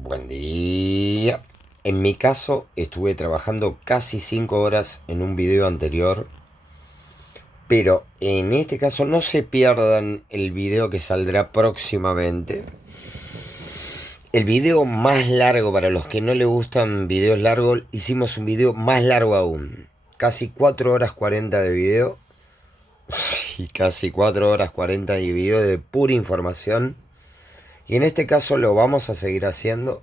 Buen día. En mi caso, estuve trabajando casi 5 horas en un video anterior, pero en este caso no se pierdan el video que saldrá próximamente. El video más largo, para los que no les gustan videos largos, hicimos un video más largo aún. Casi 4 horas 40 de video. Y casi 4 horas 40 de video de pura información. Y en este caso lo vamos a seguir haciendo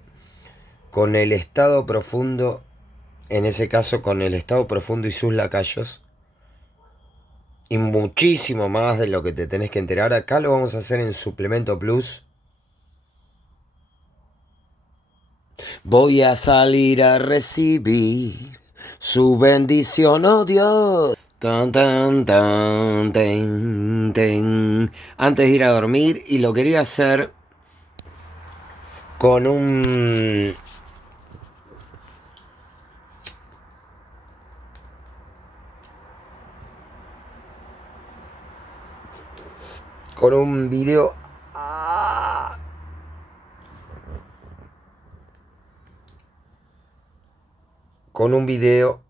con el estado profundo, en ese caso con el estado profundo y sus lacayos, y muchísimo más de lo que te tenés que enterar. Acá lo vamos a hacer en Suplemento Plus. Voy a salir a recibir su bendición, oh Dios. Tan, tan, tan, ten, ten. Antes de ir a dormir, y lo quería hacer con un video. Con un video.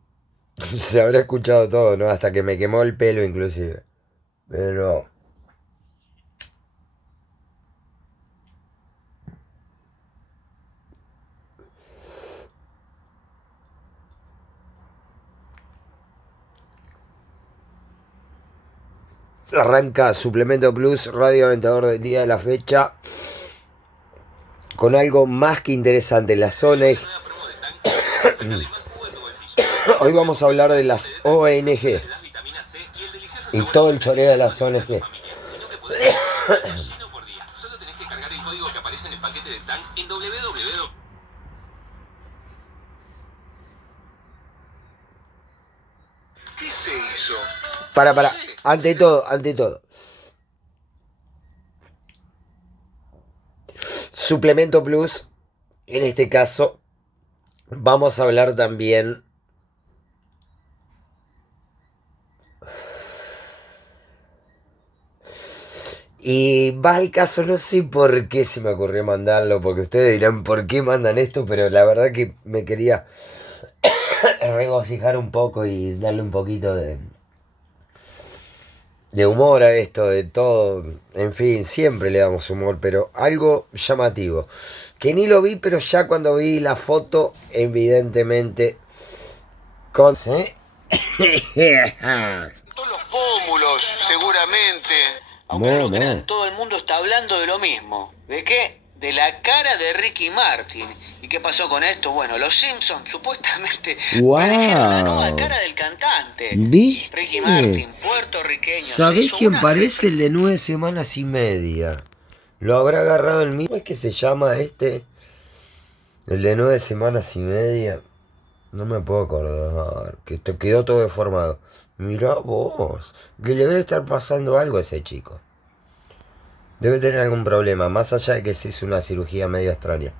Se habrá escuchado todo, ¿no? Hasta que me quemó el pelo inclusive. Pero arranca Suplemento Plus, Radio Aventador del día de la fecha, con algo más que interesante. Las ONG. Hoy vamos a hablar de las ONG y todo el choreo de las ONG. ¿Qué se hizo? Para. Ante todo. Suplemento Plus, en este caso, vamos a hablar también y va al caso, no sé por qué se me ocurrió mandarlo, porque ustedes dirán por qué mandan esto, pero la verdad que me quería regocijar un poco y darle un poquito de humor a esto, de todo. En fin, siempre le damos humor, pero algo llamativo. Que ni lo vi, pero ya cuando vi la foto, evidentemente, con... ¿eh? Todos los pómulos, seguramente. Aunque no lo crean, todo el mundo está hablando de lo mismo. ¿De qué? De la cara de Ricky Martin. ¿Y qué pasó con esto? Bueno, los Simpsons supuestamente predijeron la nueva cara del cantante. ¿Viste? Ricky Martin, puertorriqueño. ¿Sabés quién parece el de 9 semanas y media? Lo habrá agarrado el mismo. ¿Cómo es que se llama este? El de 9 semanas y media. No me puedo acordar. Que te quedó todo deformado. Mirá vos. Que le debe estar pasando algo a ese chico. Debe tener algún problema. Más allá de que se hizo una cirugía medio extraña.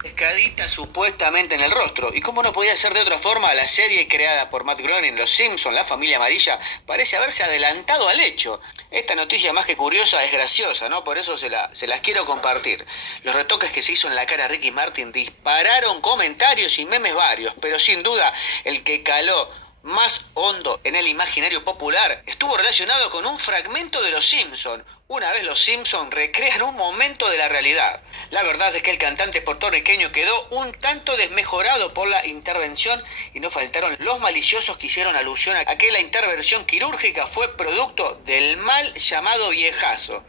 Pescadita supuestamente en el rostro. Y como no podía ser de otra forma, la serie creada por Matt Groening, Los Simpsons, La Familia Amarilla, parece haberse adelantado al hecho. Esta noticia más que curiosa es graciosa, ¿no? Por eso se las quiero compartir. Los retoques que se hizo en la cara a Ricky Martin dispararon comentarios y memes varios, pero sin duda el que caló más hondo en el imaginario popular estuvo relacionado con un fragmento de Los Simpson. Una vez Los Simpson recrean un momento de la realidad. La verdad es que el cantante puertorriqueño quedó un tanto desmejorado por la intervención y no faltaron los maliciosos que hicieron alusión a que la intervención quirúrgica fue producto del mal llamado viejazo.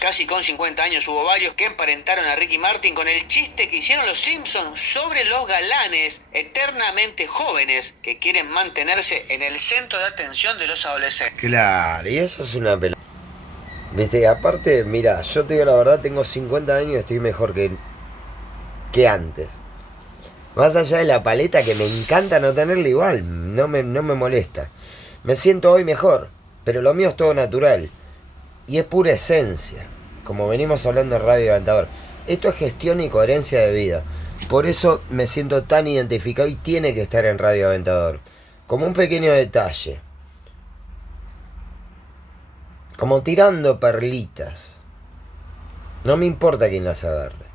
Casi con 50 años hubo varios que emparentaron a Ricky Martin con el chiste que hicieron los Simpsons sobre los galanes eternamente jóvenes que quieren mantenerse en el centro de atención de los adolescentes. Claro, y eso es una pelota. Viste, aparte, mira, yo te digo la verdad, tengo 50 años y estoy mejor que antes. Más allá de la paleta, que me encanta no tenerla igual, no me molesta. Me siento hoy mejor, pero lo mío es todo natural. Y es pura esencia, como venimos hablando en Radio Aventador. Esto es gestión y coherencia de vida. Por eso me siento tan identificado y tiene que estar en Radio Aventador. Como un pequeño detalle. Como tirando perlitas. No me importa quién las agarre.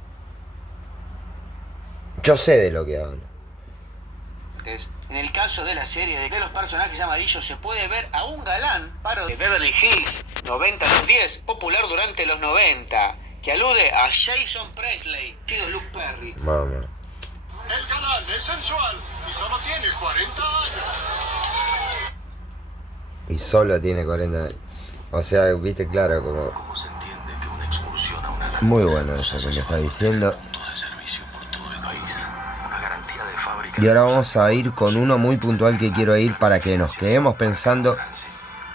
Yo sé de lo que hablo. En el caso de la serie de los personajes amarillos se puede ver a un galán paro de Beverly Hills 90-10, popular durante los 90, que alude a Jason Presley, sido Luke Perry. Mamá. El galán es sensual y solo tiene 40 años. Y solo tiene 40 años. O sea, viste, claro, como... ¿Cómo se entiende que una excursión a una laguna Muy bueno eso que me está diciendo. puntos de servicio por todo el país? Una garantía de fábrica. Y ahora vamos a ir con uno muy puntual que quiero ir para que nos quedemos pensando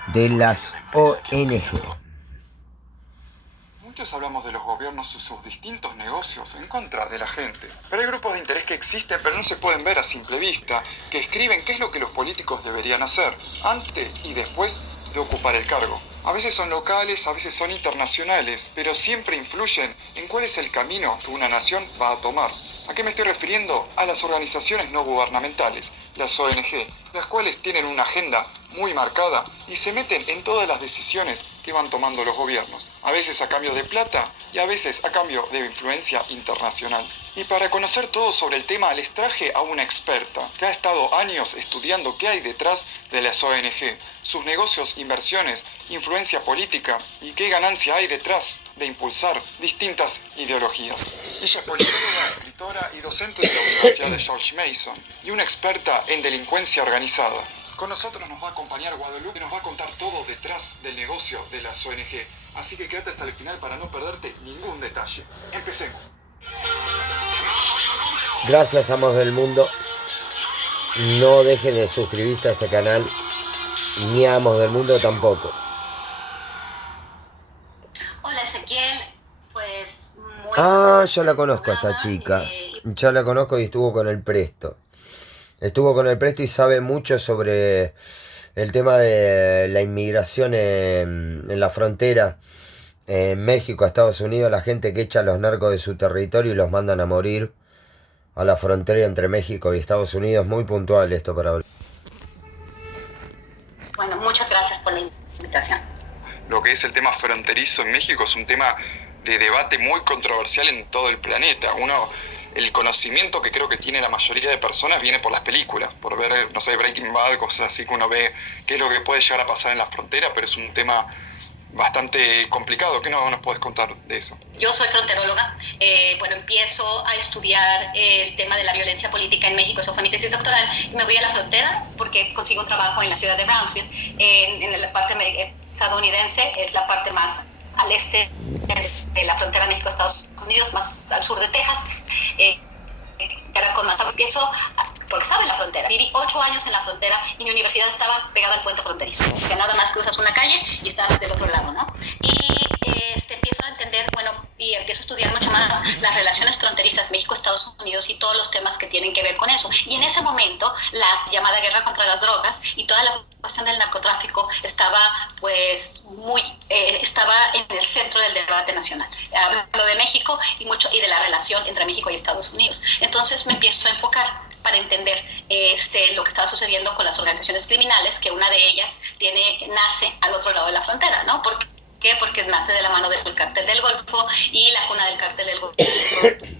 de las ONG. Muchos hablamos de los gobiernos y sus distintos negocios en contra de la gente. Pero hay grupos de interés que existen pero no se pueden ver a simple vista, que escriben qué es lo que los políticos deberían hacer, antes y después de ocupar el cargo. A veces son locales, a veces son internacionales, pero siempre influyen en cuál es el camino que una nación va a tomar. ¿A qué me estoy refiriendo? A las organizaciones no gubernamentales, las ONG, las cuales tienen una agenda muy marcada y se meten en todas las decisiones que van tomando los gobiernos, a veces a cambio de plata y a veces a cambio de influencia internacional. Y para conocer todo sobre el tema les traje a una experta que ha estado años estudiando qué hay detrás de las ONG, sus negocios, inversiones, influencia política y qué ganancia hay detrás de impulsar distintas ideologías. Ella es politóloga, escritora y docente de la Universidad de George Mason y una experta en delincuencia organizada. Con nosotros nos va a acompañar Guadalupe y nos va a contar todo detrás del negocio de las ONG. Así que quédate hasta el final para no perderte ningún detalle. Empecemos. Gracias, amos del mundo. No dejen de suscribirse a este canal. Ni amos del mundo tampoco. Hola Ezequiel, pues muy... Yo la conozco a esta chica. Ya la conozco y estuvo con el Presto. Estuvo con el Presto y sabe mucho sobre el tema de la inmigración en la frontera. En México, a Estados Unidos, la gente que echa a los narcos de su territorio y los mandan a morir a la frontera entre México y Estados Unidos. Muy puntual esto para hablar. Bueno, muchas gracias por la invitación. Lo que es el tema fronterizo en México es un tema de debate muy controversial en todo el planeta. El conocimiento que creo que tiene la mayoría de personas viene por las películas, por ver, no sé, Breaking Bad, cosas así que uno ve qué es lo que puede llegar a pasar en la frontera, pero es un tema bastante complicado. ¿Qué nos puedes contar de eso? Yo soy fronteróloga. Empiezo a estudiar el tema de la violencia política en México. Eso fue mi tesis doctoral. Me voy a la frontera porque consigo un trabajo en la ciudad de Brownsville, en la parte estadounidense, es la parte más al este de la frontera México-Estados Unidos, más al sur de Texas. Era con más, porque estaba en la frontera. Viví 8 años en la frontera y mi universidad estaba pegada al puente fronterizo. Que nada más cruzas una calle y estás del otro lado, ¿no? Y empiezo a entender, y empiezo a estudiar mucho más las relaciones fronterizas México-Estados Unidos y todos los temas que tienen que ver con eso. Y en ese momento, la llamada guerra contra las drogas y toda la cuestión del narcotráfico estaba, estaba en el centro del debate nacional. Hablo de México y de la relación entre México y Estados Unidos. Entonces me empiezo a enfocar para entender lo que estaba sucediendo con las organizaciones criminales, que una de ellas nace al otro lado de la frontera, ¿no? ¿Por qué? Porque nace de la mano del cártel del Golfo, y la cuna del cártel del Golfo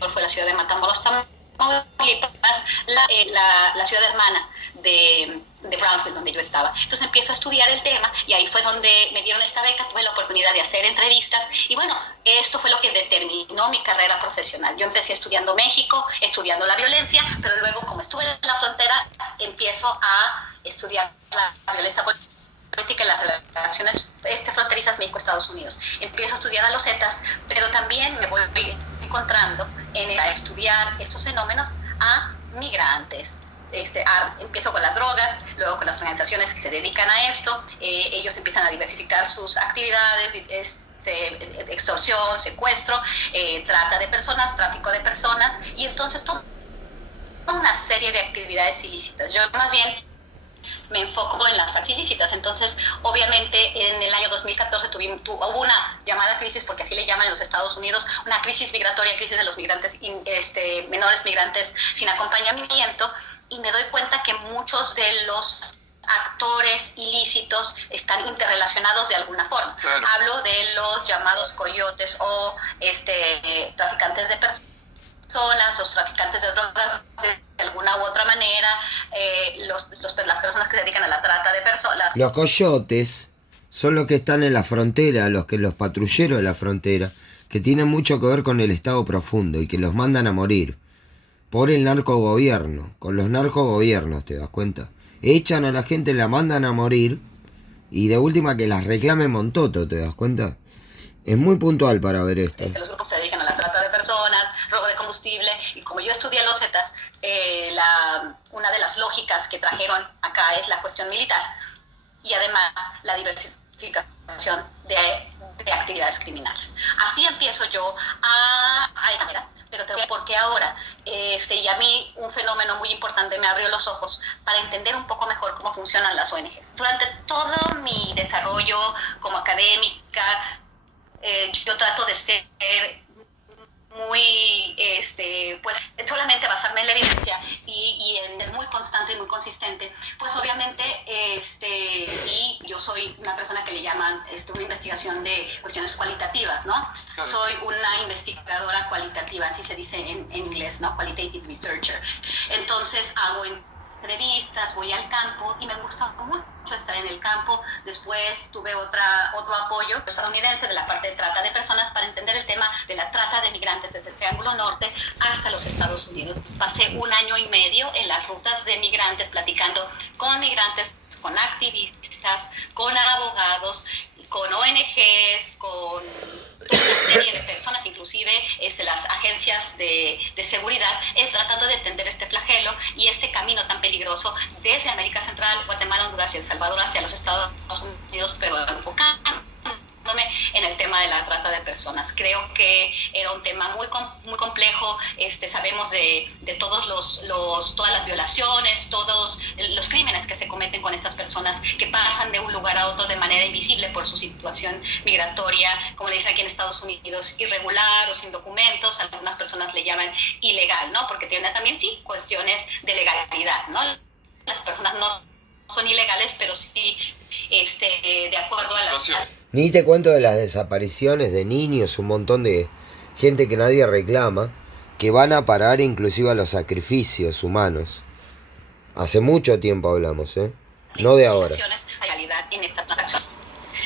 fue la ciudad de Matamoros, Tamaulipas, la ciudad hermana de Brownsville, donde yo estaba. Entonces empiezo a estudiar el tema y ahí fue donde me dieron esa beca, tuve la oportunidad de hacer entrevistas y esto fue lo que determinó mi carrera profesional. Yo empecé estudiando México, estudiando la violencia, pero luego, como estuve en la frontera, empiezo a estudiar la violencia política y las relaciones fronterizas México-Estados Unidos. Empiezo a estudiar a los Zetas, pero también me voy encontrando a estudiar estos fenómenos a migrantes. Empiezo con las drogas, luego con las organizaciones que se dedican a esto. Ellos empiezan a diversificar sus actividades, extorsión, secuestro, trata de personas, tráfico de personas, y entonces toda una serie de actividades ilícitas. Yo más bien me enfoco en las actividades ilícitas. Entonces, obviamente, en el año 2014 hubo una llamada crisis, porque así le llaman en los Estados Unidos, una crisis migratoria, crisis de los migrantes, menores migrantes sin acompañamiento, y me doy cuenta que muchos de los actores ilícitos están interrelacionados de alguna forma. Claro. Hablo de los llamados coyotes o traficantes de personas, los traficantes de drogas de alguna u otra manera, las personas que se dedican a la trata de personas. Los coyotes son los que están en la frontera, los patrulleros de la frontera, que tienen mucho que ver con el Estado profundo y que los mandan a morir por el narcogobierno, con los narcogobiernos, ¿te das cuenta? Echan a la gente, la mandan a morir y de última que las reclame Montoto, ¿te das cuenta? Es muy puntual para ver esto. Los grupos se dedican a la trata de personas, robo de combustible, y como yo estudié los Zetas, una de las lógicas que trajeron acá es la cuestión militar y además la diversificación de actividades criminales. Así empiezo yo a pero te voy a decir por qué ahora. Y a mí un fenómeno muy importante me abrió los ojos para entender un poco mejor cómo funcionan las ONGs. Durante todo mi desarrollo como académica, yo trato de ser muy, pues solamente basarme en la evidencia y en ser muy constante y muy consistente, pues obviamente, y yo soy una persona que le llaman una investigación de cuestiones cualitativas, ¿no? Claro. Soy una investigadora cualitativa, así se dice en inglés, ¿no? Qualitative researcher. Entonces hago entrevistas, voy al campo y me gusta mucho estar en el campo. Después tuve otro apoyo estadounidense de la parte de trata de personas para entender el tema de la trata de migrantes desde el Triángulo Norte hasta los Estados Unidos. Pasé 1 año y medio en las rutas de migrantes platicando con migrantes, con activistas, con abogados, con ONGs, con toda una serie de personas, inclusive las agencias de seguridad, tratando de entender este flagelo y este camino tan peligroso desde América Central, Guatemala, Honduras y El Salvador hacia los Estados Unidos, pero enfocándome en el tema de la trata de personas. Creo que era un tema muy complejo. Sabemos de todas las violaciones, todos los crímenes que se cometen con estas personas que pasan de un lugar a otro de manera invisible por su situación migratoria, como le dicen aquí en Estados Unidos, irregular o sin documentos. Algunas personas le llaman ilegal, ¿no? Porque tiene también, sí, cuestiones de legalidad, ¿no? Las personas no son ilegales, pero sí de acuerdo a las... Ni te cuento de las desapariciones de niños, un montón de gente que nadie reclama, que van a parar inclusive a los sacrificios humanos. Hace mucho tiempo hablamos, no de ahora. Realidad en estas transacciones.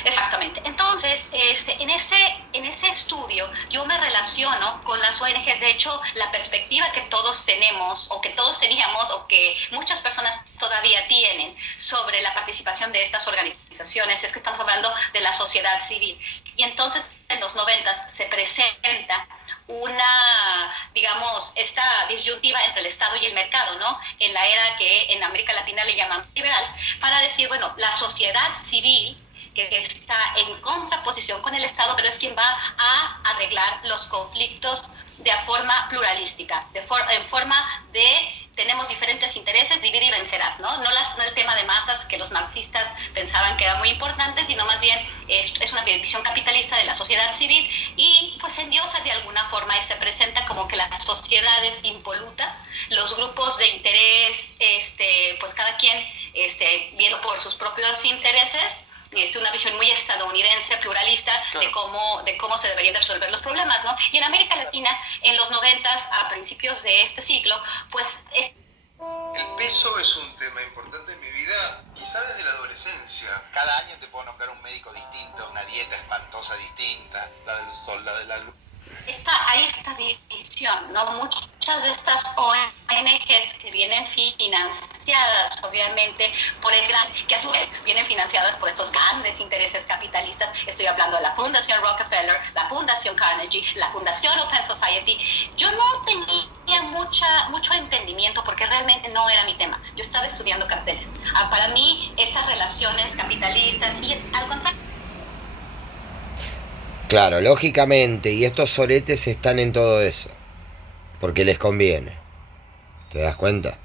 Exactamente. Entonces, en ese estudio yo me relaciono con las ONGs. De hecho, la perspectiva que todos tenemos, o que todos teníamos, o que muchas personas todavía tienen sobre la participación de estas organizaciones, es que estamos hablando de la sociedad civil. Y entonces, en los 90 se presenta esta disyuntiva entre el Estado y el mercado, ¿no? En la era que en América Latina le llaman liberal, para decir, bueno, la sociedad civil, que está en contraposición con el Estado, pero es quien va a arreglar los conflictos de forma pluralística, en forma de tenemos diferentes intereses, divide y vencerás, ¿no? No el tema de masas que los marxistas pensaban que era muy importante, sino más bien es una visión capitalista de la sociedad civil y pues endiosa de alguna forma y se presenta como que la sociedad es impoluta, los grupos de interés, pues cada quien viendo por sus propios intereses. Es una visión muy estadounidense, pluralista, claro, de cómo se deberían resolver los problemas, ¿no? Y en América Latina, en los 90s, a principios de este siglo, pues... El peso es un tema importante en mi vida, quizá desde la adolescencia. Cada año te puedo nombrar un médico distinto, una dieta espantosa distinta. La del sol, la de la luz. Hay esta división, ¿no? Muchas de estas ONGs que vienen financiadas, obviamente, por que a su vez vienen financiadas por estos grandes intereses capitalistas. Estoy hablando de la Fundación Rockefeller, la Fundación Carnegie, la Fundación Open Society. Yo no tenía mucho entendimiento porque realmente no era mi tema. Yo estaba estudiando carteles. Para mí, estas relaciones capitalistas y al contrario, claro, lógicamente, y estos soretes están en todo eso, porque les conviene. ¿Te das cuenta?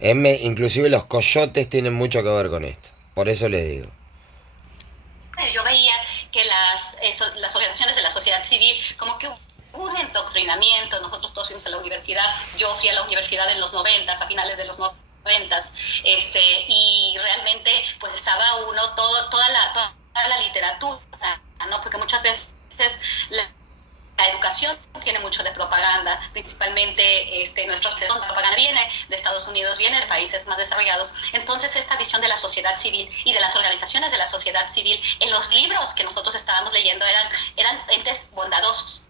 Inclusive los coyotes tienen mucho que ver con esto, por eso les digo. Yo veía que las organizaciones de la sociedad civil, como que hubo un endoctrinamiento. Nosotros todos fuimos a la universidad, yo fui a la universidad en los 90, a finales de los 90, noventas, y realmente pues estaba uno, toda la literatura, ¿no? Porque muchas veces la educación tiene mucho de propaganda, principalmente nuestra propaganda viene de Estados Unidos, viene de países más desarrollados. Entonces esta visión de la sociedad civil y de las organizaciones de la sociedad civil en los libros que nosotros estábamos leyendo eran entes bondadosos,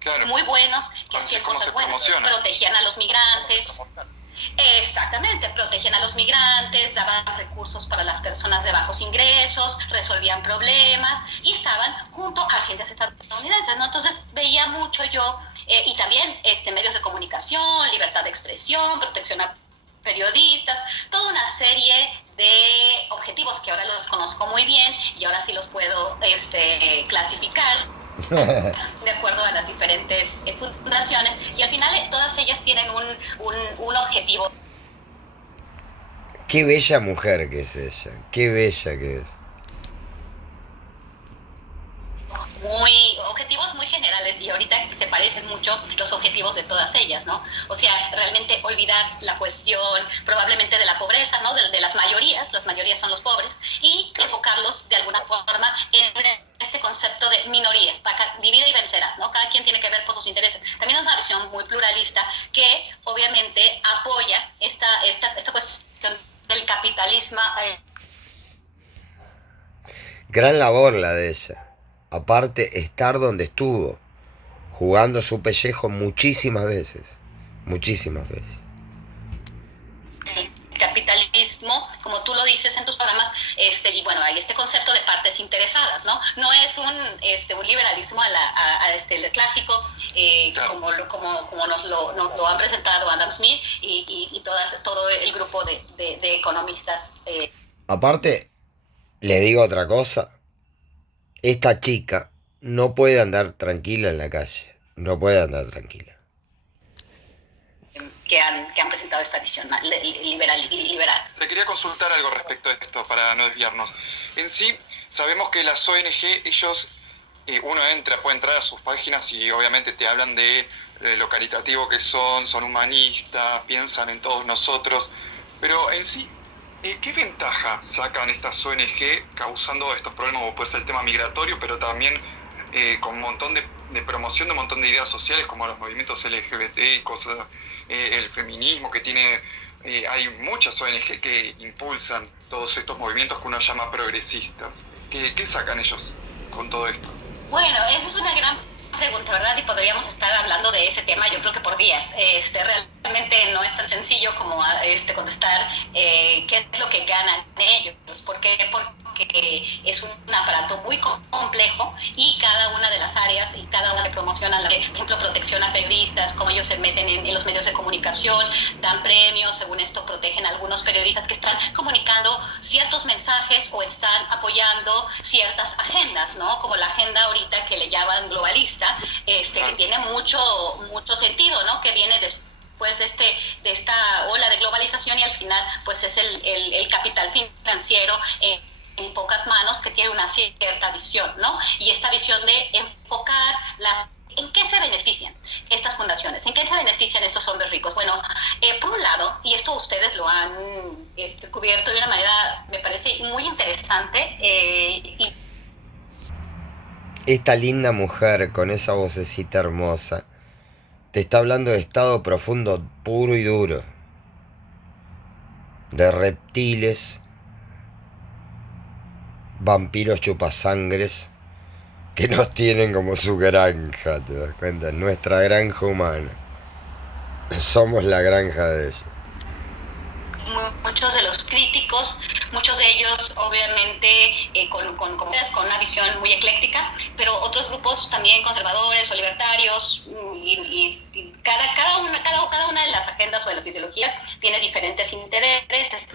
claro, muy buenos, que hacían cosas buenas, protegían a los migrantes. Exactamente, protegían a los migrantes, daban recursos para las personas de bajos ingresos, resolvían problemas y estaban junto a agencias estadounidenses, ¿no? Entonces veía mucho yo, y también medios de comunicación, libertad de expresión, protección a periodistas, toda una serie de objetivos que ahora los conozco muy bien y ahora sí los puedo clasificar de acuerdo a las diferentes fundaciones, y al final todas ellas tienen un objetivo. Qué bella mujer que es ella, qué bella que es. Objetivos muy generales, y ahorita se parecen mucho los objetivos de todas ellas, ¿no? O sea, realmente olvidar la cuestión probablemente de la pobreza, ¿no? De las mayorías son los pobres, y enfocarlos de alguna forma en este concepto de minorías, divide y vencerás, ¿no? Cada quien tiene que ver por sus intereses. También es una visión muy pluralista que obviamente apoya esta cuestión del capitalismo. Gran labor la de ella. Aparte, estar donde estuvo, jugando su pellejo muchísimas veces. Muchísimas veces. El capitalismo, como tú lo dices en tus programas, y bueno, hay este concepto de partes interesadas, ¿no? No es un liberalismo el clásico, claro, como nos lo han presentado Adam Smith y todo el grupo de economistas. Aparte, le digo otra cosa. Esta chica no puede andar tranquila en la calle. No puede andar tranquila. Que han presentado esta visión liberal. Te quería consultar algo respecto a esto para no desviarnos. En sí, sabemos que las ONG, ellos, uno puede entrar a sus páginas y obviamente te hablan de lo caritativo que son humanistas, piensan en todos nosotros, pero en sí, ¿qué ventaja sacan estas ONG causando estos problemas, como puede ser el tema migratorio, pero también con un montón de promoción de un montón de ideas sociales como los movimientos LGBT y cosas, el feminismo que tiene, hay muchas ONG que impulsan todos estos movimientos que uno llama progresistas? ¿Qué sacan ellos con todo esto? Bueno, esa es una gran pregunta, ¿verdad? Y podríamos estar hablando de ese tema, yo creo que por días. Realmente no es tan sencillo como contestar qué es lo que ganan ellos. ¿Por qué? Porque es un aparato muy complejo y cada una de las áreas y cada una que promociona, por ejemplo, protección a periodistas, cómo ellos se meten en los medios de comunicación, dan premios, según esto protegen a algunos periodistas que están comunicando ciertos mensajes o están apoyando ciertas agendas, ¿no? Como la agenda ahorita que le llaman globalista, que tiene mucho sentido, ¿no? Que viene después de esta ola de globalización, y al final pues es el capital financiero en pocas manos que tiene una cierta visión, ¿no? Y esta visión de enfocar ¿en qué se benefician estas fundaciones? ¿En qué se benefician estos hombres ricos? Bueno, por un lado, y esto ustedes lo han cubierto de una manera, me parece, muy interesante. Esta linda mujer con esa vocecita hermosa te está hablando de estado profundo puro y duro. De reptiles, vampiros chupasangres que nos tienen como su granja, ¿te das cuenta? Nuestra granja humana. Somos la granja de ellos. Muchos de los críticos, muchos de ellos obviamente con una visión muy ecléctica, pero otros grupos también conservadores o libertarios, y cada una de las agendas o de las ideologías tiene diferentes intereses.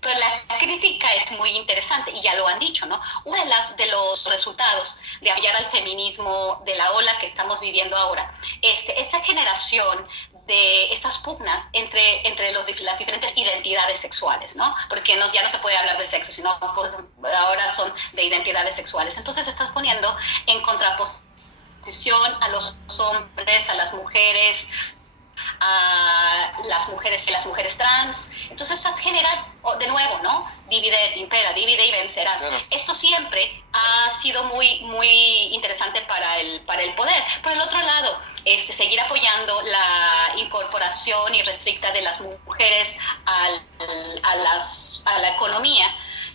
Pero la crítica es muy interesante y ya lo han dicho, ¿no? Uno de los resultados de apoyar al feminismo, de la ola que estamos viviendo ahora, esta generación de estas pugnas entre las diferentes identidades sexuales, ¿no? Porque ya no se puede hablar de sexo, sino pues, ahora son de identidades sexuales. Entonces estás poniendo en contraposición a los hombres, a las mujeres y las mujeres trans, Entonces esto genera, de nuevo, ¿no? Divide, impera, divide y vencerás. Claro. Esto siempre ha sido muy, muy interesante para el poder. Por el otro lado, seguir apoyando la incorporación irrestricta de las mujeres a la economía,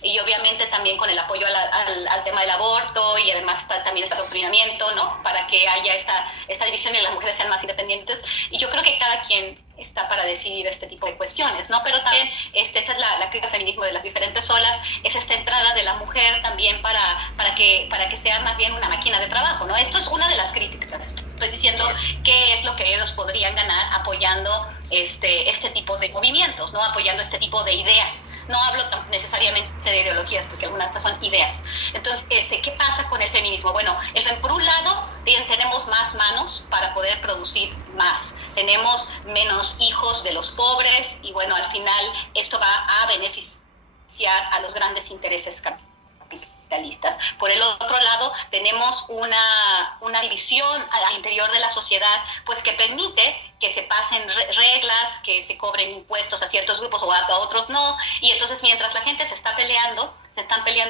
y obviamente también con el apoyo al tema del aborto, y además también este adoctrinamiento, ¿no? Para que haya esta división y las mujeres sean más independientes. Y yo creo que cada quien está para decidir este tipo de cuestiones, ¿no? Pero también esta es la crítica al feminismo de las diferentes olas, es esta entrada de la mujer también para que sea más bien una máquina de trabajo, ¿no? Esto es una de las críticas. Estoy diciendo qué es lo que ellos podrían ganar apoyando este tipo de movimientos, ¿no? Apoyando este tipo de ideas. No hablo necesariamente de ideologías, porque algunas de estas son ideas. Entonces, ¿qué pasa con el feminismo? Bueno, por un lado, tenemos más manos para poder producir más. Tenemos menos hijos de los pobres y, bueno, al final esto va a beneficiar a los grandes intereses capitalistas. Por el otro lado, tenemos una división al interior de la sociedad, pues que permite que se pasen reglas, que se cobren impuestos a ciertos grupos o a otros no, y entonces mientras la gente se están peleando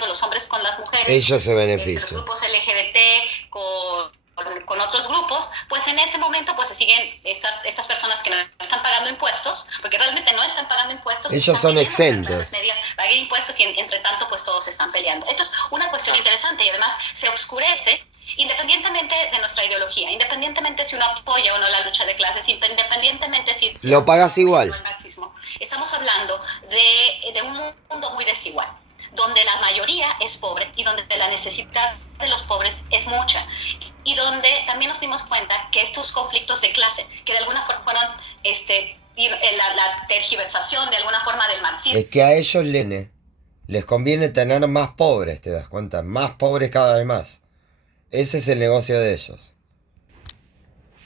los hombres con las mujeres, ellos se los benefician. grupos LGBT con otros grupos, pues en ese momento pues se siguen estas personas que no están pagando impuestos, porque realmente no están pagando impuestos. Ellos son exentos. Las clases medias paguen impuestos y entre tanto pues todos se están peleando. Esto es una cuestión interesante y además se oscurece independientemente de nuestra ideología, independientemente si uno apoya o no la lucha de clases, independientemente si lo pagas igual. El marxismo. Estamos hablando de un mundo muy desigual, donde la mayoría es pobre y donde la necesidad de los pobres es mucha, y donde también nos dimos cuenta que estos conflictos de clase, que de alguna forma fueron la tergiversación de alguna forma del marxismo. Es que a ellos les conviene tener más pobres, ¿te das cuenta? Más pobres cada vez más. Ese es el negocio de ellos.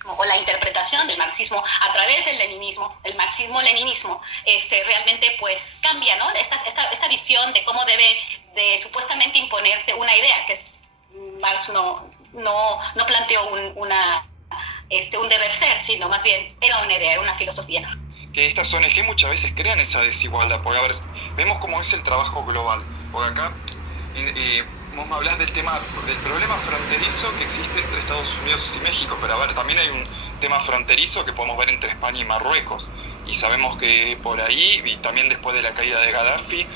O la interpretación del marxismo a través del leninismo, el marxismo-leninismo, realmente pues cambia, ¿no? Esta visión de cómo debe de supuestamente imponerse una idea, que Marx no planteó un deber ser, sino más bien era una idea, era una filosofía. Que estas ONG muchas veces crean esa desigualdad, porque a ver, vemos cómo es el trabajo global, porque acá vos me hablás del problema fronterizo que existe entre Estados Unidos y México, pero a ver, también hay un tema fronterizo que podemos ver entre España y Marruecos, y sabemos que por ahí, y también después de la caída de Gaddafi,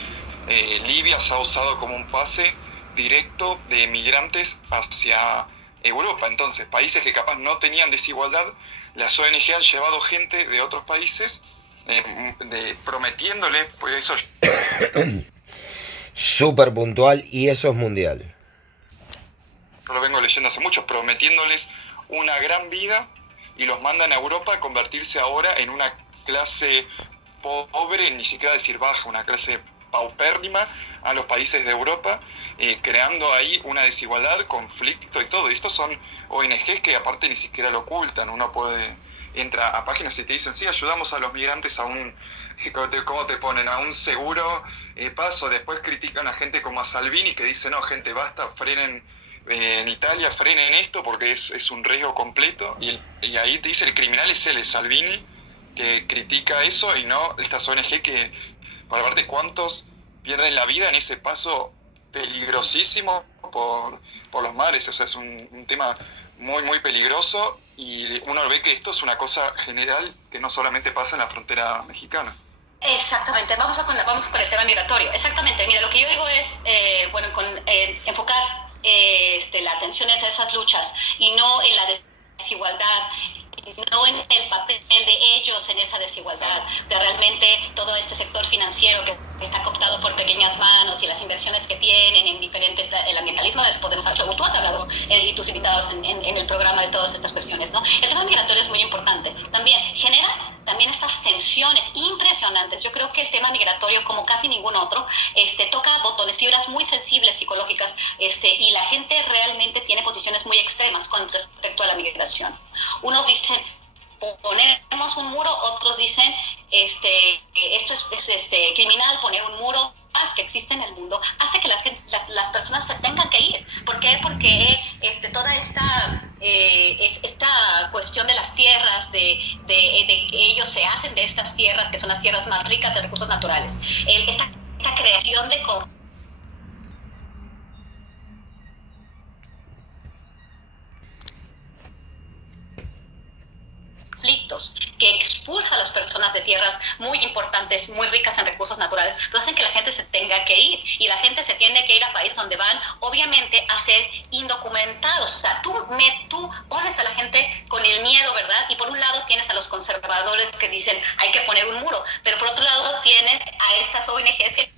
Libia se ha usado como un pase directo de migrantes hacia Europa. Entonces, países que capaz no tenían desigualdad, las ONG han llevado gente de otros países prometiéndole, pues eso... Súper puntual, y eso es mundial. Yo lo vengo leyendo hace mucho, prometiéndoles una gran vida y los mandan a Europa a convertirse ahora en una clase pobre, ni siquiera decir baja, una clase paupérrima a los países de Europa, creando ahí una desigualdad, conflicto y todo. Y estos son ONGs que aparte ni siquiera lo ocultan. Uno entra a páginas y te dicen, sí, ayudamos a los migrantes a ¿cómo te ponen? A un seguro paso. Después critican a gente como a Salvini, que dice, no, gente, basta, frenen en Italia, frenen esto porque es un riesgo completo. Y ahí te dice, el criminal es él, es Salvini, que critica eso, y no estas ONG que, por aparte, ¿cuántos pierden la vida en ese paso peligrosísimo por los mares? O sea, es un tema muy, muy peligroso, y uno ve que esto es una cosa general que no solamente pasa en la frontera mexicana. Exactamente, vamos con el tema migratorio. Exactamente, mira, lo que yo digo es, enfocar la atención en esas luchas y no en la desigualdad, no en el papel de ellos en esa desigualdad. O sea, realmente todo este sector financiero que está cooptado por pequeñas manos y las inversiones que tienen en diferentes, el ambientalismo, podemos hablar, tú has hablado y tus invitados en el programa de todas estas cuestiones, ¿no? El tema migratorio es muy importante. También genera estas tensiones impresionantes. Yo creo que el tema migratorio, como casi ningún otro, toca botones, fibras muy sensibles psicológicas, y la gente realmente tiene posiciones muy extremas con respecto a la migración. Unos dicen, ponemos un muro, otros dicen, esto es criminal, poner un muro, guerras que existen en el mundo hace que las personas se tengan que ir. ¿Por qué? Porque toda esta cuestión de las tierras, de ellos se hacen de estas tierras, que son las tierras más ricas de recursos naturales. Esta creación de conflictos que expulsa a las personas de tierras muy importantes, muy ricas en recursos naturales, lo hacen que la gente se tenga que ir, y la gente se tiene que ir a países donde van, obviamente, a ser indocumentados. O sea, tú pones a la gente con el miedo, ¿verdad? Y por un lado tienes a los conservadores que dicen hay que poner un muro, pero por otro lado tienes a estas ONGs que...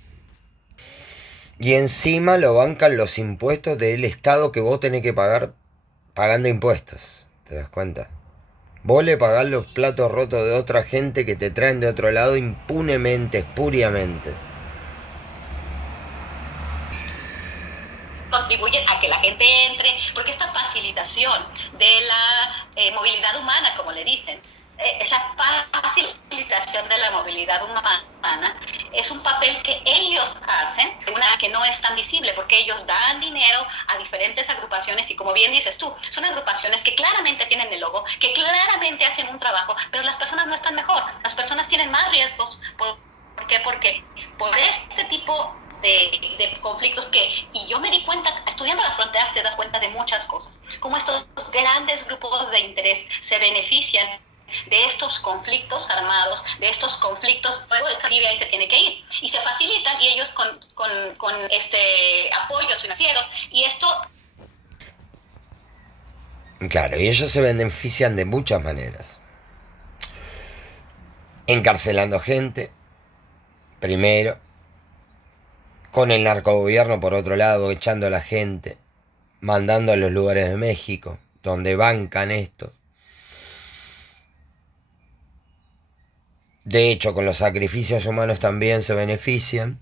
Y encima lo bancan los impuestos del Estado que vos tenés que pagar pagando impuestos. ¿Te das cuenta? Vos le pagás los platos rotos de otra gente que te traen de otro lado impunemente, espuriamente. Contribuyen a que la gente entre, porque esta facilitación de la movilidad humana, como le dicen, esa facilitación de la movilidad humana es un papel que ellos hacen, una que no es tan visible, porque ellos dan dinero a diferentes agrupaciones, y como bien dices tú, son agrupaciones que claramente tienen el logo, que claramente hacen un trabajo, pero las personas no están mejor, las personas tienen más riesgos. ¿Por qué? Porque por este tipo de conflictos y yo me di cuenta, estudiando las fronteras te das cuenta de muchas cosas, como estos grandes grupos de interés se benefician de estos conflictos armados, de estos conflictos, luego esta Libia ahí se tiene que ir, y se facilitan, y ellos con apoyos financieros, y esto... Claro, y ellos se benefician de muchas maneras. Encarcelando gente, primero, con el narcogobierno por otro lado, echando a la gente, mandando a los lugares de México, donde bancan esto. De hecho, con los sacrificios humanos también se benefician.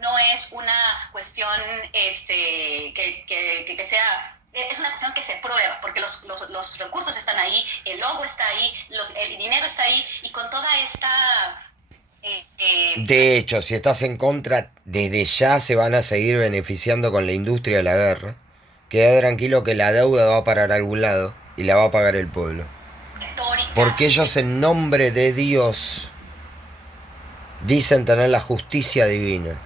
No es una cuestión que sea... Es una cuestión que se prueba, porque los recursos están ahí, el logo está ahí, el dinero está ahí, y con toda esta... De hecho, si estás en contra, desde ya se van a seguir beneficiando con la industria de la guerra. Queda tranquilo que la deuda va a parar a algún lado y la va a pagar el pueblo. Porque ellos, en nombre de Dios, dicen tener la justicia divina.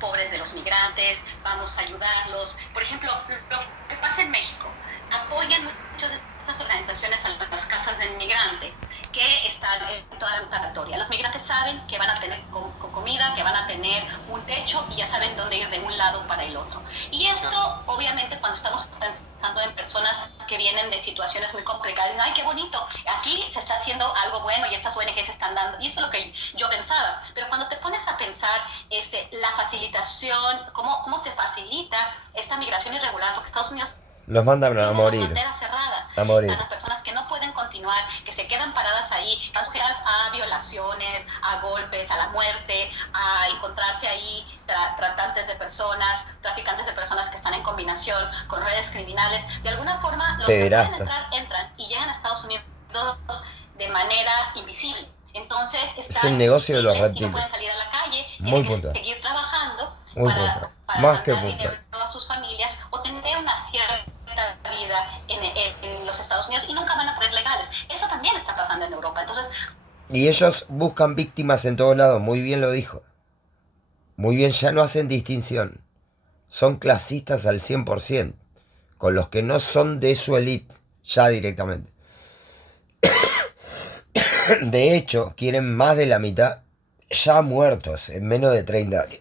Pobres de los migrantes, vamos a ayudarlos. Por ejemplo, lo que pasa en México, apoyan muchas de estas organizaciones a las casas del migrante que están en toda la territoria. Los migrantes saben que van a tener comida, que van a tener un techo, y ya saben dónde ir de un lado para el otro. Y esto, obviamente, cuando estamos pensando en personas que vienen de situaciones muy complicadas, dicen, ay, qué bonito, aquí se está haciendo algo bueno y estas ONGs están dando, y eso es lo que yo pensaba. Pero cuando te pones a pensar la facilitación, cómo se facilita esta migración irregular, porque Estados Unidos los mandan a morir. Frontera cerrada. A morir. A las personas que no pueden continuar, que se quedan paradas ahí, están sujetas a violaciones, a golpes, a la muerte, a encontrarse ahí tratantes de personas, traficantes de personas que están en combinación con redes criminales. De alguna forma, los que pueden entran y llegan a Estados Unidos de manera invisible. Entonces, es el negocio de los reptiles. No pueden salir a la calle, muy tienen que seguir trabajando para más que mandar dinero a sus familias o tener una cierta vida en los Estados Unidos, y nunca van a poder legales. Eso también está pasando en Europa. Entonces, y ellos buscan víctimas en todos lados, muy bien lo dijo. Muy bien, ya no hacen distinción. Son clasistas al 100%, con los que no son de su élite, ya directamente. De hecho, quieren más de la mitad ya muertos en menos de 30 años.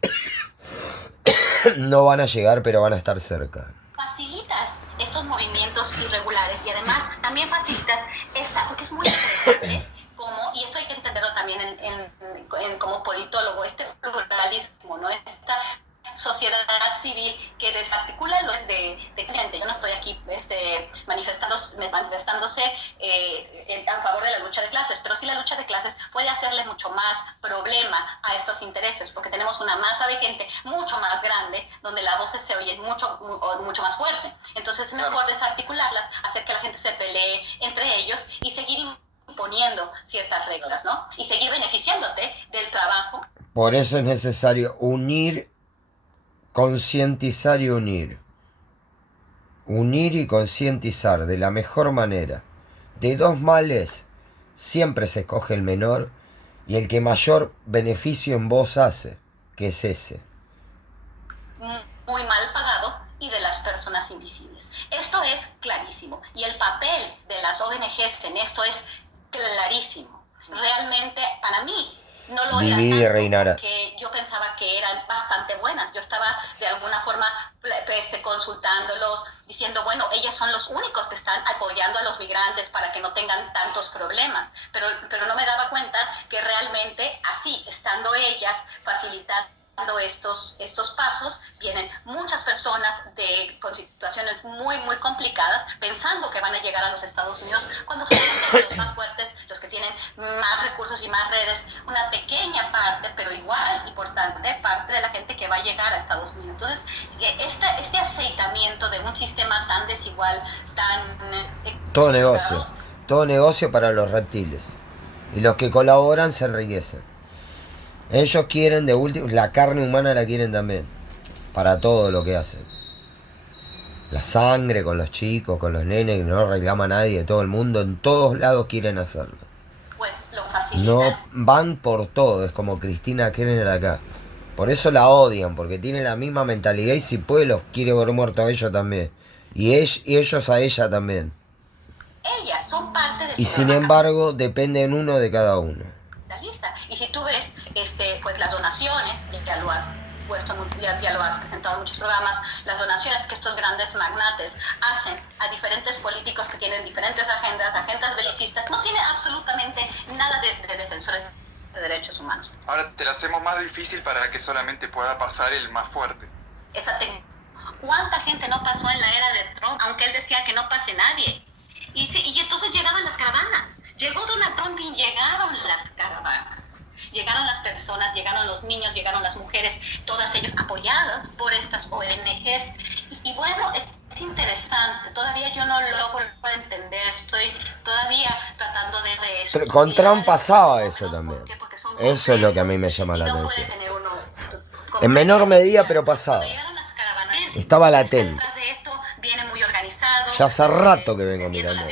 No van a llegar, pero van a estar cerca. Facilitas estos movimientos irregulares, y además también facilitas porque es muy interesante y esto hay que entenderlo también como politólogo, este pluralismo, ¿no? Esta sociedad civil que desarticula los de gente. Yo no estoy aquí manifestándose a favor de la lucha de clases, pero sí la lucha de clases puede hacerle mucho más problema a estos intereses, porque tenemos una masa de gente mucho más grande, donde las voces se oyen mucho más fuerte. Entonces es mejor desarticularlas, hacer que la gente se pelee entre ellos y seguir imponiendo ciertas reglas, ¿no? Y seguir beneficiándote del trabajo Por eso es necesario unir, concientizar y unir. Unir y concientizar de la mejor manera. De dos males siempre se escoge el menor y el que mayor beneficio en vos hace, que es ese. Muy mal pagado y de las personas invisibles. Esto es clarísimo y el papel de las ONGs en esto es clarísimo. Realmente para mí no lo era Divide y tanto, reinarás. porque yo pensaba que eran bastante buenas. Yo estaba de alguna forma consultándolos, diciendo, bueno, ellas son los únicos que están apoyando a los migrantes para que no tengan tantos problemas. Pero no me daba cuenta que realmente así, estando ellas facilitando estos pasos, vienen muchas personas con situaciones muy, muy complicadas, pensando que van a llegar a los Estados Unidos, cuando solamente los más fuertes, los que tienen más recursos y más redes, una pequeña parte, pero igual importante, parte de la gente que va a llegar a Estados Unidos. Entonces, este aceitamiento de un sistema tan desigual, tan... Todo negocio para los reptiles. Y los que colaboran se enriquecen. Ellos quieren de último, la carne humana la quieren también, para todo lo que hacen. La sangre con los chicos, con los nenes, que no reclama nadie, todo el mundo, en todos lados quieren hacerlo. Pues lo facilitan. No van por todo, es como Cristina Kirchner acá. Por eso la odian, porque tiene la misma mentalidad y si puede los quiere ver muertos a ellos también. Y ellos a ella también. Ellas son parte de Y su sin programa embargo dependen uno de cada uno. capitalista. Y si tú ves pues las donaciones, ya lo has puesto, ya lo has presentado en muchos programas, las donaciones que estos grandes magnates hacen a diferentes políticos que tienen diferentes agendas belicistas, no tiene absolutamente nada de defensores de derechos humanos. Ahora te la hacemos más difícil para que solamente pueda pasar el más fuerte. ¿Cuánta gente no pasó en la era de Trump, aunque él decía que no pase nadie? Y entonces llegaban las caravanas. Llegó Donald Trump y llegaron las caravanas. Llegaron las personas, llegaron los niños, llegaron las mujeres, todas ellas apoyadas por estas ONGs. Y bueno, es interesante. Todavía yo no logro entender. Estoy todavía tratando de estudiar. Con Trump pasaba eso también. Porque son Eso es lo que a mí me llama la no atención. puede tener uno En menor medida, pero pasaba. Cuando llegaron las caravanas, Estaba latente. detrás de esto viene muy organizado. Ya hace rato que vengo mirando.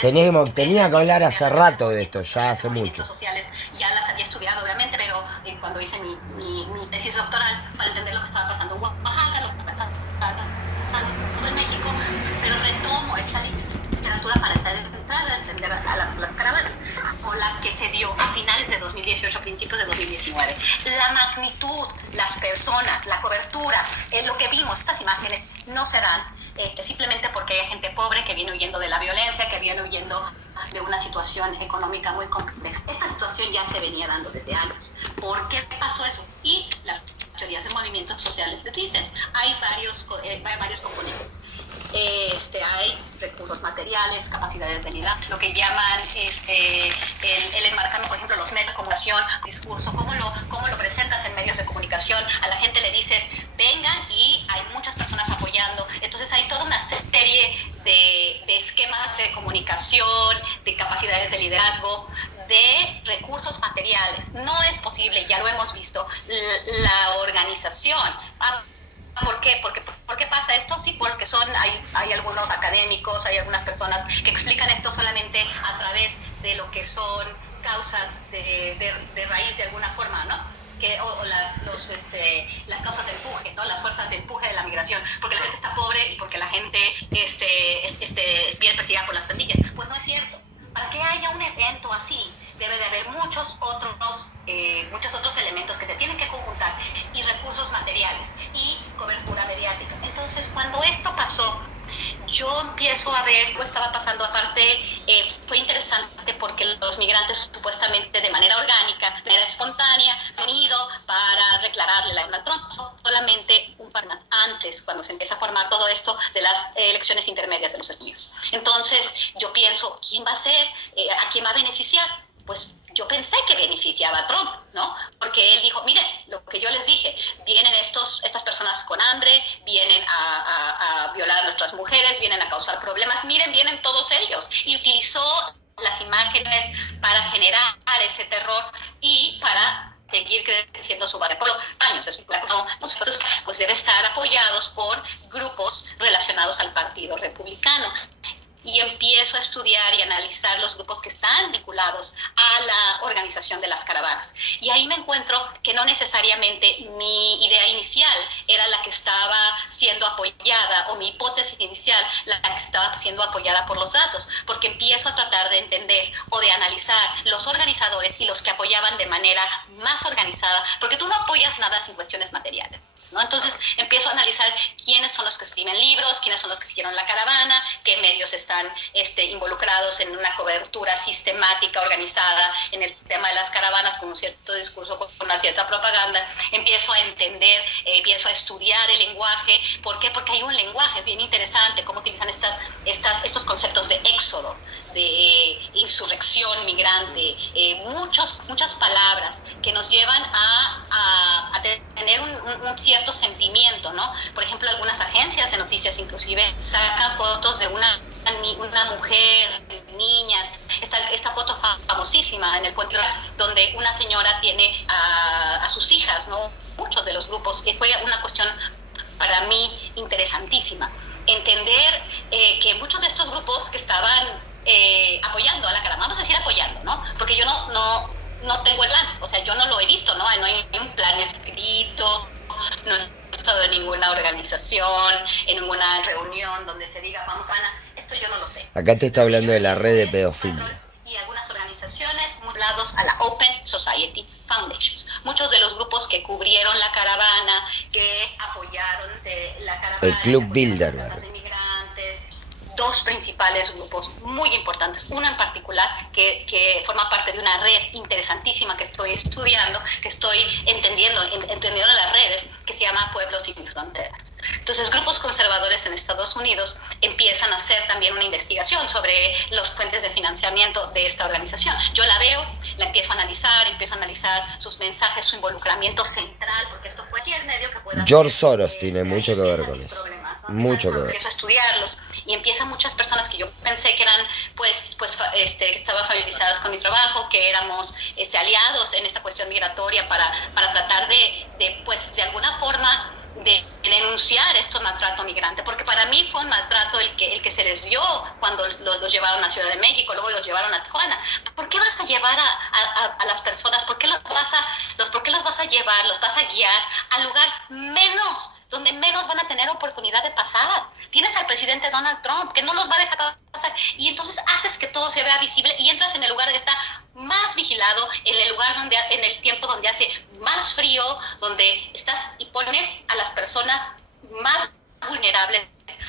Tenía que hablar hace rato de esto, ya hace mucho. Sociales, ya las había estudiado obviamente, pero cuando hice mi tesis doctoral para entender lo que estaba pasando en Oaxaca, lo que estaba pasando en México, pero retomo esa literatura para entrar a entender a las caravanas, o la que se dio a finales de 2018, principios de 2019. La magnitud, las personas, la cobertura, lo que vimos, estas imágenes no se dan simplemente porque hay gente pobre que viene huyendo de la violencia, que viene huyendo de una situación económica muy compleja. Esta situación ya se venía dando desde años. ¿Por qué pasó eso? Y las teorías de movimientos sociales le dicen, hay varios componentes. Hay recursos materiales, capacidades de liderazgo, lo que llaman el enmarcamiento, por ejemplo, los medios de comunicación, discurso, cómo lo presentas en medios de comunicación, a la gente le dices, vengan, y hay muchas personas apoyando. Entonces hay toda una serie de esquemas de comunicación, de capacidades de liderazgo, de recursos materiales. No es posible, ya lo hemos visto, la organización. ¿Por qué? ¿Por qué pasa esto? Sí, porque hay algunos académicos, hay algunas personas que explican esto solamente a través de lo que son causas de raíz de alguna forma, ¿no? Las causas de empuje, ¿no? Las fuerzas de empuje de la migración, porque la gente está pobre y porque la gente es bien perseguida por las pandillas. Pues no es cierto. Para que haya un evento así, debe de haber muchos otros elementos que se tienen que conjuntar, y recursos materiales y cobertura mediática. Entonces, cuando esto pasó, yo empiezo a ver qué estaba pasando. Aparte, fue interesante porque los migrantes supuestamente de manera orgánica, de manera espontánea, se han ido para declararle a Donald Trump solamente un par más antes, cuando se empieza a formar todo esto de las elecciones intermedias de los Estados Unidos. Entonces, yo pienso, ¿quién va a ser? ¿A quién va a beneficiar? Pues yo pensé que beneficiaba a Trump, ¿no? Porque él dijo, miren, lo que yo les dije, vienen estas personas con hambre, vienen a violar a nuestras mujeres, vienen a causar problemas, miren, vienen todos ellos. Y utilizó las imágenes para generar ese terror y para seguir creciendo su base por los años. Entonces, pues debe estar apoyados por grupos relacionados al Partido Republicano. Y empiezo a estudiar y analizar los grupos que están vinculados a la organización de las caravanas. Y ahí me encuentro que no necesariamente mi idea inicial era la que estaba siendo apoyada, o mi hipótesis inicial la que estaba siendo apoyada por los datos, porque empiezo a tratar de entender o de analizar los organizadores y los que apoyaban de manera más organizada, porque tú no apoyas nada sin cuestiones materiales, ¿no? Entonces empiezo a analizar quiénes son los que escriben libros, quiénes son los que siguieron la caravana, qué medios están involucrados en una cobertura sistemática, organizada en el tema de las caravanas, con un cierto discurso, con una cierta propaganda. Empiezo a entender, empiezo a estudiar el lenguaje. ¿Por qué? Porque hay un lenguaje, es bien interesante cómo utilizan estos conceptos de éxodo, de insurrección migrante, muchas palabras que nos llevan a tener un cierto sentimiento, ¿no? Por ejemplo, algunas agencias de noticias inclusive sacan fotos de una mujer, niñas. Esta foto famosísima en el puente donde una señora tiene a sus hijas, ¿no? Muchos de los grupos, y fue una cuestión para mí interesantísima. Entender que muchos de estos grupos que estaban apoyando a la caravana, vamos a decir apoyando, ¿no? Porque yo no tengo el plan, o sea, yo no lo he visto, ¿no? No hay un plan escrito, no he estado en ninguna organización, en ninguna reunión donde se diga, vamos a Ana, esto yo no lo sé. Acá te está hablando de la red de pedofilia. Y algunas organizaciones muy ligadas a la Open Society Foundations. Muchos de los grupos que cubrieron la caravana, que apoyaron la caravana, el Club Bilderberg. Las casas de inmigrantes, dos principales grupos muy importantes, uno en particular que forma parte de una red interesantísima que estoy estudiando, que estoy entendiendo las redes, que se llama Pueblos Sin Fronteras. Entonces, grupos conservadores en Estados Unidos empiezan a hacer también una investigación sobre las fuentes de financiamiento de esta organización. Yo la veo, la empiezo a analizar sus mensajes, su involucramiento central, porque esto fue aquí el medio que pueda... George Soros tiene mucho que ver con eso. Mucho que ver. Empiezo a estudiarlos y empiezan muchas personas que yo pensé que eran, que estaban familiarizadas con mi trabajo, que éramos aliados en esta cuestión migratoria para tratar de alguna forma de denunciar estos maltrato migrante, porque para mí fue un maltrato el que se les dio cuando los llevaron a Ciudad de México, luego los llevaron a Tijuana. ¿Por qué vas a llevar a las personas? ¿Por qué los vas a llevar, los vas a guiar al lugar donde menos van a tener oportunidad de pasar? Tienes al presidente Donald Trump que no los va a dejar pasar, y entonces haces que todo se vea visible y entras en el lugar que está más vigilado, en el tiempo donde hace más frío, donde estás y pones a las personas más vulnerables,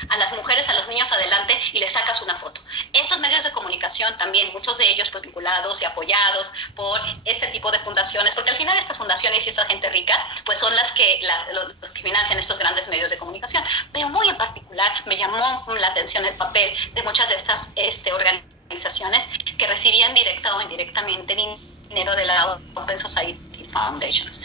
a las mujeres, a los niños adelante, y les sacas una foto. Estos medios de comunicación también, muchos de ellos pues vinculados y apoyados por este tipo de fundaciones, porque al final estas fundaciones y esta gente rica pues son los que financian estos grandes medios de comunicación. Pero muy en particular me llamó la atención el papel de muchas de estas organizaciones que recibían directa o indirectamente dinero de la Open Society Foundations.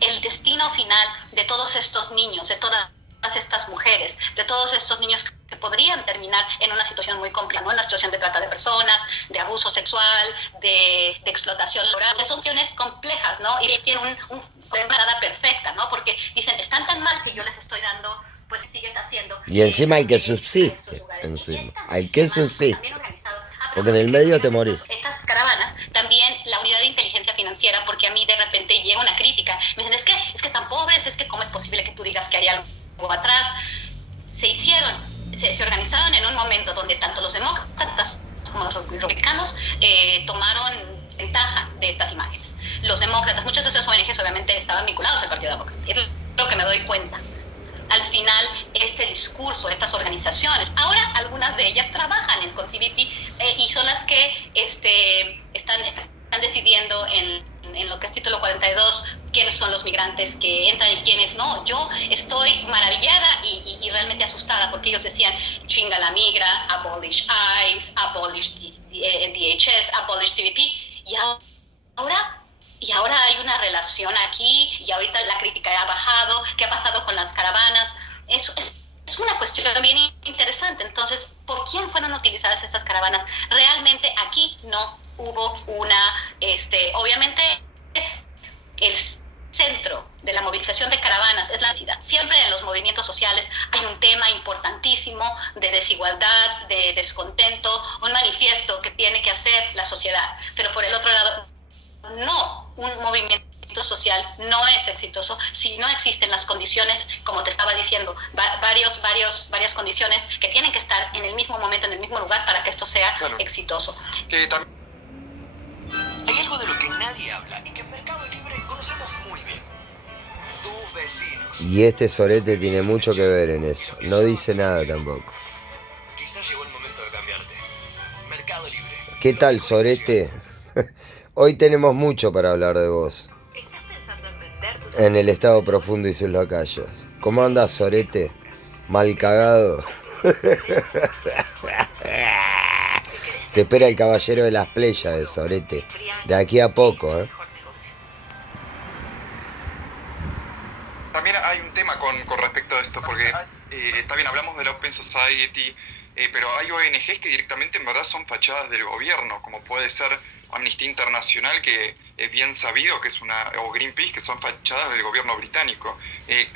El destino final de todos estos niños, de todas estas mujeres, de todos estos niños que podrían terminar en una situación muy compleja, ¿no? En una situación de trata de personas, de abuso sexual, de explotación laboral. Son situaciones complejas, ¿no? Y ellos tienen una parada perfecta, ¿no? Porque dicen, están tan mal que yo les estoy dando, pues sigues haciendo. Y encima hay que subsistir, porque en el medio te morís. Estas caravanas, también la unidad de inteligencia financiera, porque a mí de repente llega una crítica, me dicen, es que tan pobres, es que cómo es posible que tú digas que hay algo atrás. Se organizaron en un momento donde tanto los demócratas como los republicanos tomaron ventaja de estas imágenes. Los demócratas, muchas de esas ONGs obviamente estaban vinculados al Partido Demócrata. Es lo que me doy cuenta. Al final, este discurso, estas organizaciones, ahora algunas de ellas trabajan con CBP y son las que están decidiendo en lo que es título 42 quiénes son los migrantes que entran y quiénes no. Yo estoy maravillada y realmente asustada porque ellos decían chinga la migra, abolish ICE, abolish DHS, abolish CBP, y ahora hay una relación aquí y ahorita la crítica ha bajado. ¿Qué ha pasado con las caravanas? Es una cuestión bien interesante. Entonces, ¿por quién fueron utilizadas estas caravanas? Realmente aquí no hubo una, obviamente el centro de la movilización de caravanas es la ciudad. Siempre en los movimientos sociales hay un tema importantísimo de desigualdad, de descontento, un manifiesto que tiene que hacer la sociedad. Pero por el otro lado, no, un movimiento social no es exitoso si no existen las condiciones, como te estaba diciendo, varias condiciones que tienen que estar en el mismo momento, en el mismo lugar para que esto sea exitoso. Hay algo de lo que nadie habla y que en Mercado Libre conocemos muy bien. Tus vecinos. Y este sorete tiene mucho que ver en eso. No dice nada tampoco. Quizás llegó el momento de cambiarte. Mercado Libre. ¿Qué tal, sorete? Hoy tenemos mucho para hablar de vos. ¿Estás pensando en vender tus... En el estado profundo y sus lacayos. ¿Cómo andas, sorete? Mal cagado. Te espera el caballero de las Pléyades, sorete. De aquí a poco, ¿eh? También hay un tema con respecto a esto, porque está bien, hablamos de la Open Society, pero hay ONGs que directamente en verdad son fachadas del gobierno, como puede ser Amnistía Internacional, que es bien sabido que es o Greenpeace, que son fachadas del gobierno británico.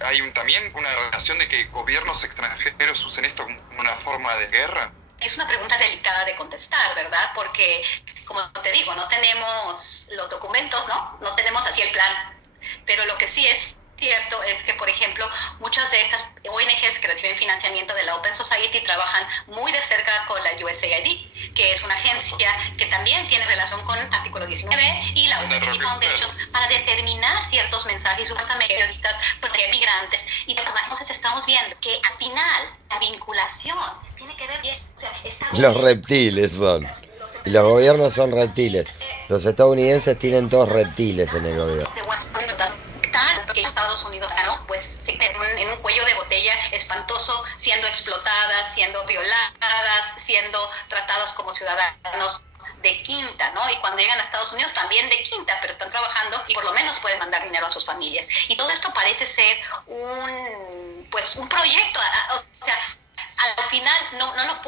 Hay también una relación de que gobiernos extranjeros usen esto como una forma de guerra. Es una pregunta delicada de contestar, ¿verdad? Porque, como te digo, no tenemos los documentos, ¿no? No tenemos así el plan. Pero lo que sí es cierto es que, por ejemplo, muchas de estas ONGs que reciben financiamiento de la Open Society trabajan muy de cerca con la USAID, que es una agencia que también tiene relación con Artículo 19 y la Open Foundation para determinar ciertos mensajes, supuestamente periodistas, proteger migrantes. Y entonces estamos viendo que al final la vinculación tiene que ver, o sea, los reptiles son. Y los gobiernos son reptiles. Los estadounidenses tienen todos reptiles en el gobierno. Que Estados Unidos, ¿no? Pues en un cuello de botella espantoso, siendo explotadas, siendo violadas, siendo tratados como ciudadanos de quinta, ¿no? Y cuando llegan a Estados Unidos también de quinta, pero están trabajando y por lo menos pueden mandar dinero a sus familias. Y todo esto parece ser un proyecto, o sea, al final no lo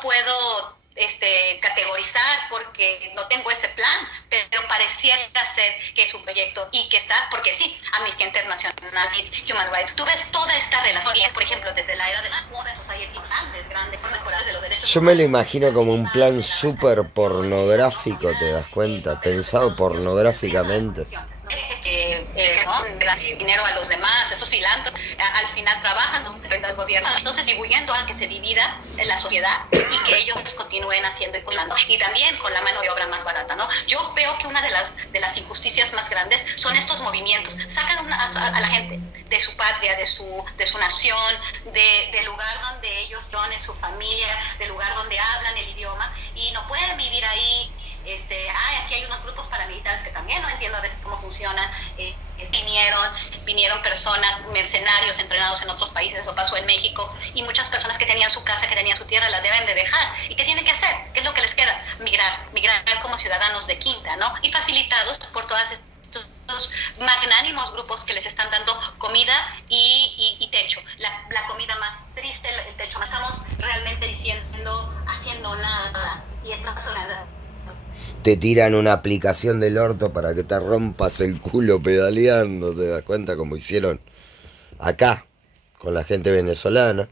puedo categorizar porque no tengo ese plan, pero pareciera ser que es un proyecto y que está, porque sí, Amnistía Internacional, Human Rights, tú ves toda esta relación, por ejemplo, desde la era de la Open Society, grandes de los derechos. Yo me lo imagino como un plan súper pornográfico, ¿te das cuenta? Pensado pornográficamente. Dinero a los demás, estos filántropos al final trabajan los gobiernos, entonces distribuyendo a que se divida en la sociedad y que ellos continúen haciendo y también con la mano de obra más barata, ¿no? Yo veo que una de las injusticias más grandes son estos movimientos, sacan a la gente de su patria, de su nación, del lugar donde ellos son, en su familia, del lugar donde hablan el idioma y no pueden vivir ahí. Aquí hay unos grupos paramilitares que también no entiendo a veces cómo funcionan. Vinieron personas, mercenarios entrenados en otros países, eso pasó en México, y muchas personas que tenían su casa, que tenían su tierra, la deben de dejar. ¿Y qué tienen que hacer? ¿Qué es lo que les queda? Migrar como ciudadanos de quinta, ¿no? Y facilitados por todas estos magnánimos grupos que les están dando comida y techo. La comida más triste, el techo. No estamos realmente haciendo nada. Y estas son te tiran una aplicación del orto para que te rompas el culo pedaleando, ¿te das cuenta? Como hicieron acá con la gente venezolana,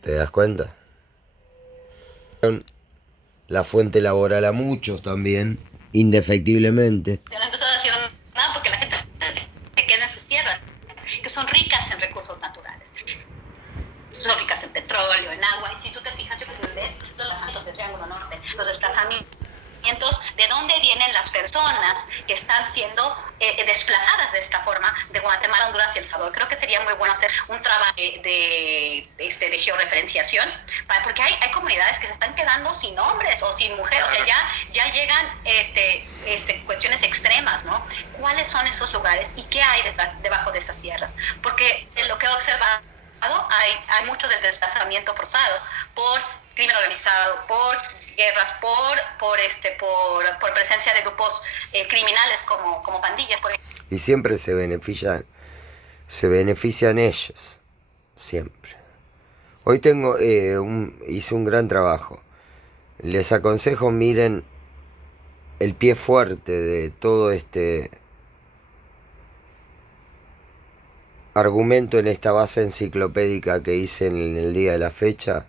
¿te das cuenta? La fuente laboral a muchos también, indefectiblemente. No empezó haciendo nada porque la gente se queda en sus tierras, que son ricas en recursos naturales. Son ricas en petróleo, en agua, y si tú te fijas, yo creo que los desplazamientos del Triángulo Norte, los desplazamientos, de dónde vienen las personas que están siendo desplazadas de esta forma de Guatemala, Honduras y El Salvador. Creo que sería muy bueno hacer un trabajo de georreferenciación, porque hay comunidades que se están quedando sin hombres o sin mujeres, o sea, ya llegan cuestiones extremas, ¿no? ¿Cuáles son esos lugares y qué hay debajo de esas tierras? Porque en lo que he observado, hay mucho del desplazamiento forzado por crimen organizado, por guerras, por presencia de grupos criminales como pandillas, por ejemplo. Y siempre se benefician ellos, siempre. Hoy hice un gran trabajo. Les aconsejo miren el pie fuerte de todo este argumento en esta base enciclopédica que hice en el día de la fecha.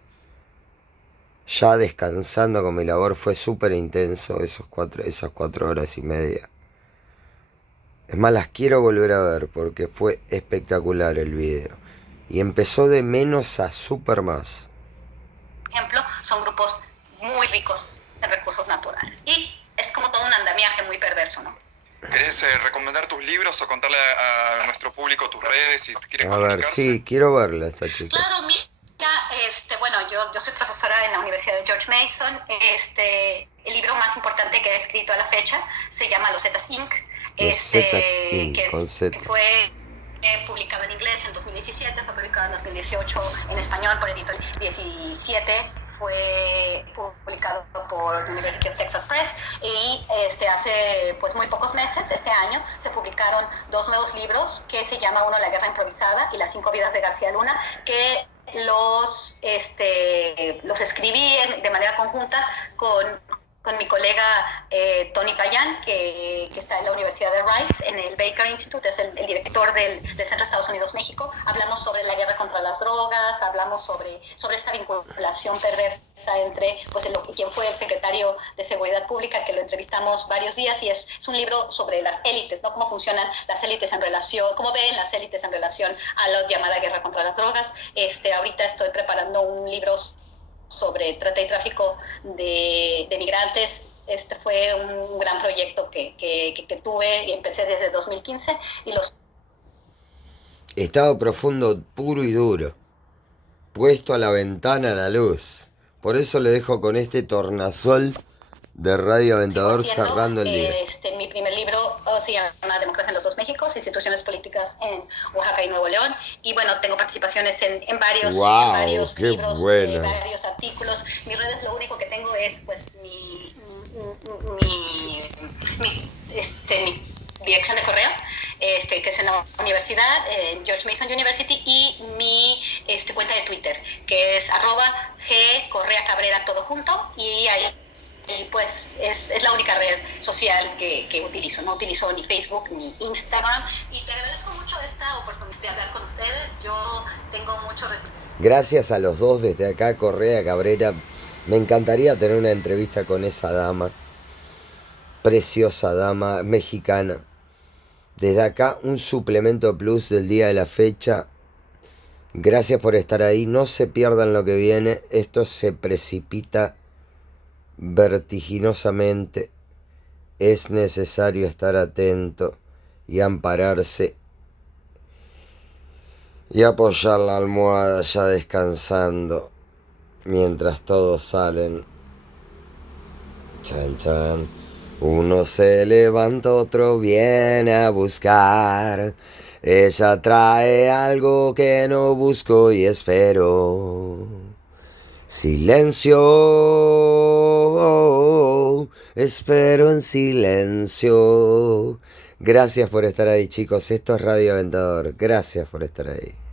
Ya descansando con mi labor, fue súper intenso esas 4 horas y media. Es más, las quiero volver a ver porque fue espectacular el video. Y empezó de menos a súper más. Por ejemplo, son grupos muy ricos en recursos naturales. Y es como todo un andamiaje muy perverso, ¿no? ¿Querés recomendar tus libros o contarle a nuestro público tus redes si quieres A ver, comunicarse? sí, quiero verla esta chica. Claro, mira, bueno, yo soy profesora en la Universidad de George Mason. El libro más importante que he escrito a la fecha se llama Los Zetas Inc. Los Zetas Inc. Que con Z. fue publicado en inglés en 2017, fue publicado en 2018 en español por Editorial 17, fue publicado por University of Texas Press y hace pues muy pocos meses, este año, se publicaron 2 nuevos libros que se llama uno La Guerra Improvisada y Las 5 Vidas de García Luna, que los escribí de manera conjunta con mi colega Tony Payán, que está en la Universidad de Rice, en el Baker Institute, es el director del Centro de Estados Unidos-México. Hablamos sobre la guerra contra las drogas, hablamos sobre esta vinculación perversa entre quien fue el secretario de Seguridad Pública, que lo entrevistamos varios días, y es un libro sobre las élites, ¿no? Cómo funcionan las élites en relación, cómo ven las élites en relación a la llamada guerra contra las drogas. Ahorita estoy preparando un libro sobre trata y tráfico de migrantes. Este fue un gran proyecto que tuve y empecé desde 2015. Estado profundo, puro y duro. Puesto a la ventana la luz. Por eso le dejo con este tornasol de Radio Aventador cerrando el día. Mi primer libro se llama Democracia en los Dos Méxicos, Instituciones Políticas en Oaxaca y Nuevo León. Y bueno, tengo participaciones en varios libros, varios artículos. Mis redes, lo único que tengo es pues mi dirección de correo, que es en la universidad, en George Mason University, y mi cuenta de Twitter, que es @gcorreacabrera, todo junto, y ahí pues es la única red social que utilizo. No utilizo ni Facebook ni Instagram, y te agradezco mucho esta oportunidad de hablar con ustedes. Yo tengo mucho respeto. Gracias a los dos desde acá, Correa Cabrera. Me encantaría tener una entrevista con esa dama, preciosa dama mexicana. Desde acá un suplemento plus del día de la fecha. Gracias por estar ahí, no se pierdan lo que viene. Esto se precipita vertiginosamente. Es necesario estar atento y ampararse y apoyar la almohada ya descansando mientras todos salen. Chan chan. Uno se levanta, otro viene a buscar. Ella trae algo que no busco y espero. Silencio, espero en silencio. Gracias por estar ahí, chicos. Esto es Radio Aventador. Gracias por estar ahí.